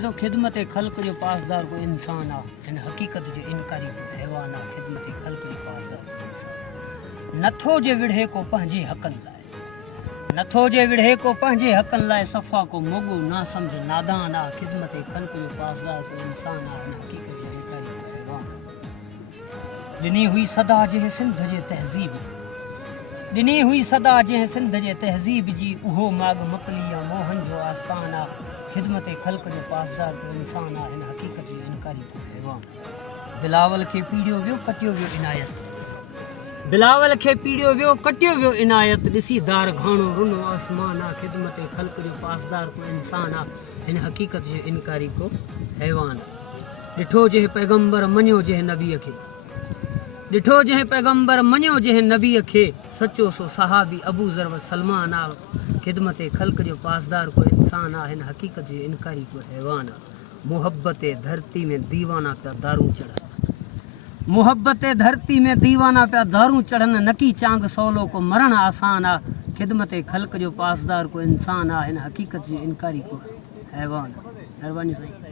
तो खिदमत खल्क जो पासदार को इंसान आ इन हकीकत जो इनकारी को हैवान आ खिदमत खल्क जो पासदार को इंसान नथो जे विढ़े को पंहिंजे हकन लाए नथो जे विढ़े को पंहिंजे हकन लाए सफ़ा को मोगो ना समझ नादान आ खिदमत खल्क जो पासदार को इंसान आ इन हकीकत जो इनकारी को हैवान ॾिनी हुई सदा जे सिंध जे तहज़ीब ॾिनी हुई सदा जे सिंध जे तहज़ीब जी उहो माग मकली आ मोहन जो आस्थान आ खिदमत खल्क जो पासदार को इंसान आ इन हकीकत जो इनकारी को हैवान बिलावल खे पीड़ियो वियो कटियो वियो इनायत बिलावल खे पीड़ियो वियो कटियो वियो इनायत ॾिसी दार घाणो रुनो आसमान आ खिदमत खल्क जो पासदार को इंसान आ इन हकीकत जो इनकारी को हैवान ॾिठो जे पैगंबर मञियो जे नबीअ खे ॾिठो जे पैगंबर मञियो जे नबीअ खे सचो सो सहाबी अबू ज़र व सलमान आ खिदमत खल्क जो पासदार को इंसान आ हिन हकीकत जो इनकारी को हैवान आ मोहब्बत धरती में दीवाना पिया दारू चढ़न मोहब्बत धरती में दीवाना पिया दारू चढ़न नकी चांग सौलो को मरण आसान आ खिदमत खल्क जो पासदार को इंसान आ हिन हकीकत जो इनकारी को हैवान। महिरबानी साईं।